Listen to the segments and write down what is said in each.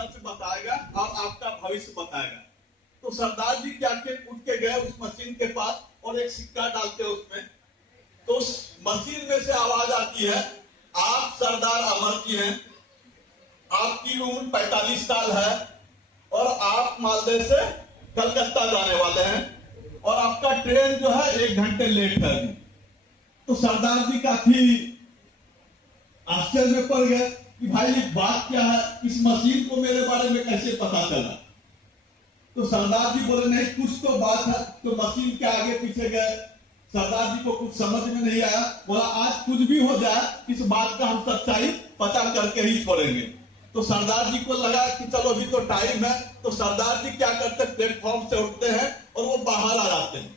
सच बताएगा और आपका भविष्य बताएगा। तो सरदार जी क्या के उठ के गए उस मशीन के पास और एक सिक्का डालते हैं उसमें, तो उस मशीन में से आवाज आती है, आप सरदार अमर जी हैं, आपकी उम्र 45 साल है और आप मालदह से कलकत्ता जाने वाले हैं और आपका ट्रेन जो है 1 घंटे लेट है। तो सरदार जी काफी आश्चर्य में पड़ गए कि भाई ये बात क्या है, इस मशीन को मेरे बारे में कैसे पता चला। तो सरदार जी बोले नहीं कुछ तो बात है। तो मशीन के आगे पीछे गए, सरदार जी को कुछ समझ में नहीं आया, बोला आज कुछ भी हो जाए इस बात का हम सच्चाई पता करके ही छोड़ेंगे। तो सरदार जी को लगा कि चलो अभी तो टाइम है। तो सरदार जी क्या करते, प्लेटफॉर्म से उठते हैं और वो बाहर आ जाते हैं।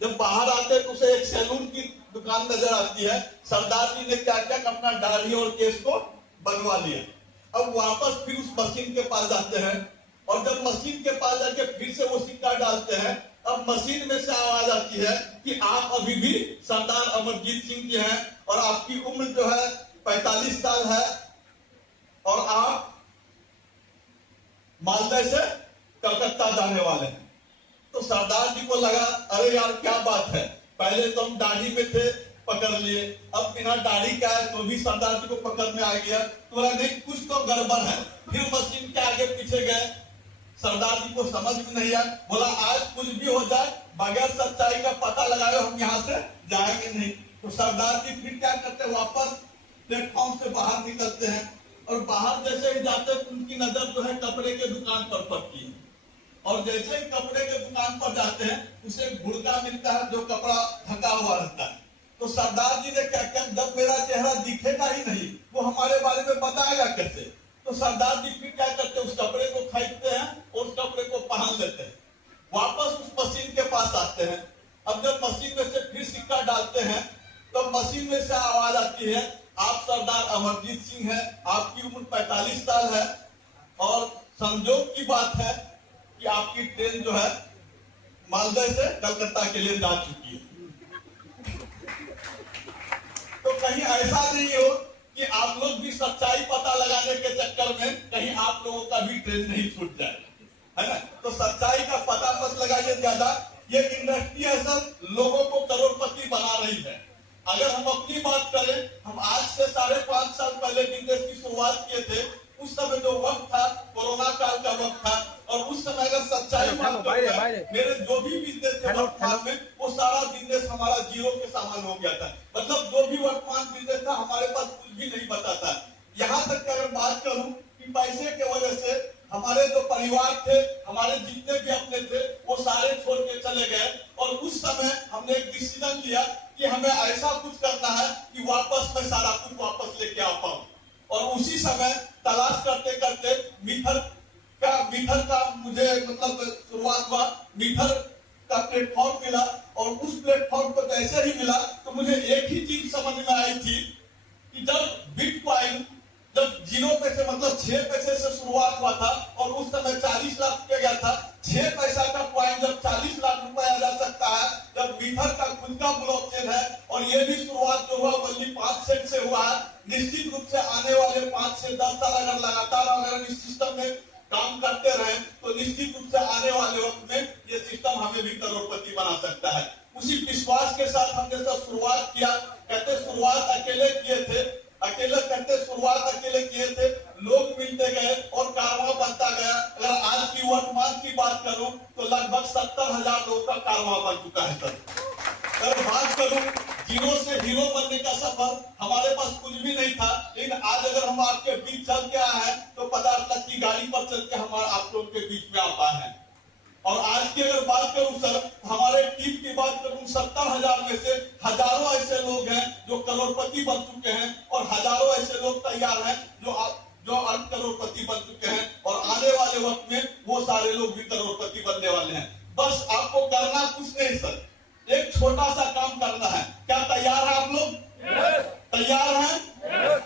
जब बाहर आते हैं तो उसे एक सैलून की दुकान नजर आती है। सरदार जी ने क्या किया, अपना दाढ़ी और केस को बनवा लिया। अब वापस फिर उस मशीन के पास जाते हैं और जब मशीन के पास जाके फिर से वो सिक्का डालते हैं, अब मशीन में से आवाज आती है कि आप अभी भी सरदार अमरजीत सिंह जी हैं और आपकी उम्र जो है 45 साल है और आप मालदह से कलकत्ता जाने वाले हैं। तो सरदार जी को लगा अरे यार क्या बात है, पहले तो हम दाढ़ी में थे पकड़ लिए, अब बिना दाढ़ी का है तो भी सरदार जी को पकड़ में आ गया। तो बोला नहीं कुछ तो गड़बड़ है। फिर मशीन के आगे पीछे गए, सरदार जी को समझ में नहीं आया, बोला आज कुछ भी हो जाए बगैर सच्चाई का पता लगाए हम यहाँ से जाएंगे नहीं। तो सरदार जी फिर क्या करते, वापस प्लेटफॉर्म से बाहर निकलते हैं और बाहर जैसे ही जाते उनकी नजर जो है कपड़े के दुकान पर पड़ती है और जैसे ही कपड़े के दुकान पर जाते हैं उसे घुड़का मिलता है जो कपड़ा ढका हुआ रहता है। तो सरदार जी ने क्या किया, जब मेरा चेहरा दिखेगा ही नहीं वो हमारे बारे में बताएगा कैसे। तो सरदार जी फिर क्या करते, उस कपड़े को खरीदते हैं और उस कपड़े को पहन लेते हैं, वापस उस मशीन के पास आते हैं। अब जब मशीन में से फिर सिक्का डालते हैं तो मशीन में से आवाज आती है, आप सरदार अमरजीत सिंह हैं, आपकी उम्र 45 साल है और संजोग की बात है कि आपकी ट्रेन जो है मालदह से कलकत्ता के लिए जा चुकी है। तो कहीं ऐसा नहीं हो कि आप लोग भी सच्चाई पता लगाने के चक्कर में कहीं आप लोगों का भी ट्रेन नहीं छूट जाए, है ना। तो सच्चाई का पता मत लगाइए ज्यादा। ये इंडस्ट्री है सर, लोगों को करोड़पति बना रही है। अगर हम अपनी बात करें, हम आज से 5.5 साल पहले बिजनेस की शुरुआत किए थे। उस समय जो वक्त था कोरोना काल का वक्त था और उस समय अगर सच्चाई मेरे जो भी बिजनेस थे वर्तमान में वो सारा बिजनेस हमारा जीरो के सामान हो गया था। मतलब जो भी वर्तमान बिजनेस था हमारे पास कुछ भी नहीं बचा था। यहाँ तक अगर बात करूं कि पैसे के वजह से हमारे जो परिवार थे, हमारे जितने भी अपने थे वो सारे छोड़ के चले गए और उस समय हमने एक डिसीजन लिया कि हमें ऐसा कुछ करना है कि वापस मैं सारा कुछ वापस लेके आ पाऊं। और उसी समय तलाश करते करते मीठर का मुझे मतलब शुरुआत हुआ, मीठर का प्लेटफॉर्म मिला और उस प्लेटफॉर्म पर जैसे ही मिला तो मुझे एक ही चीज समझ में आई थी कि जब बिटकॉइन जब 0 पैसे मतलब 6 पैसे से शुरुआत हुआ था और उस समय 40 लाख पे गया था, 6 पैसा का कॉइन जब 40 लाख रुपए आ जा सकता है, जब मीठर का खुद का ब्लॉकचेन है और ये भी शुरुआत जो हुआ वही 5 सेंट से हुआ है। निश्चित रूप से आने वाले 5 से 10 साल अगर लगातार अगर इस सिस्टम में काम करते रहे तो निश्चित रूप से आने वाले वक्त में ये सिस्टम हमें भी करोड़पति बना सकता है। उसी विश्वास के साथ हमने सब शुरुआत किया। कहते शुरुआत अकेले किए थे, शुरुआत अकेले किए थे, लोग मिलते गए और कारवां बनता गया। अगर आज की वर्तमान की बात करूं तो लगभग 70,000 लोगों का कारवां बन चुका है सर। अगर बात करूं जीरो से हीरो बनने का सफर, हमारे पास कुछ भी नहीं था, लेकिन आज अगर हम आपके बीच चल के आए हैं तो 50 लाख की गाड़ी पर चल के हमारे आप लोगों के बीच में आ पाए हैं। और आज की अगर बात करूं सर, हमारे टीम की बात करूं, 70,000 में से हजारों ऐसे लोग हैं जो करोड़पति बन चुके हैं और हजारों ऐसे लोग तैयार हैं जो अर्ध करोड़पति बन चुके हैं और आने वाले वक्त में वो सारे लोग भी करोड़पति बनने वाले हैं। बस आपको करना कुछ नहीं सर, एक छोटा सा काम करना है। क्या तैयार है आप लोग? तैयार हैं?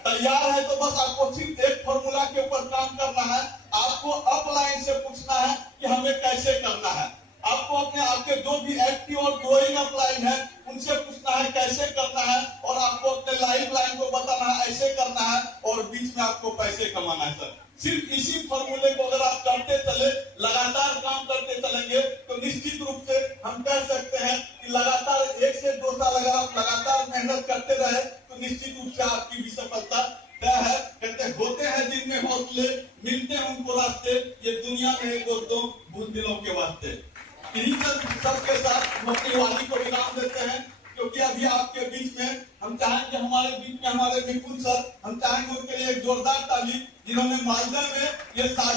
तैयार है तो बस आपको सिर्फ एक फॉर्मूला के ऊपर काम करना है। आपको अपलाइन से पूछना है कि हमें कैसे करना है। आपको अपने आपके जो भी एक्टिव और ग्रोइंग अपलाइन है उनसे पूछना है कैसे करना है और आपको अपने लाइफ लाइन को बताना है ऐसे करना है और बीच में आपको पैसे कमाना है सर। सिर्फ इसी फॉर्मूले को अगर आप करते चले, लगातार काम करते चलेंगे, तो निश्चित रूप से हम कह सकते हैं कि लगातार 1 से 2 साल अगर आप लगातार मेहनत करते रहे, तो निश्चित रूप से आपकी भी सफलता तय है। कहते होते हैं दिन में हौसले, मिलते हैं उनको रास्ते, ये दुनिया में एक और दो बुज़दिलों के वास्ते। इन्हीं सबके साथ हम अपनी वाणी को विराम देते हैं, क्योंकि अभी आपके बीच में हम चाहेंगे, हमारे बीच में हमारे विपुल सर, हम चाहेंगे उनके लिए एक जोरदार ताली, जिन्होंने मालदा में ये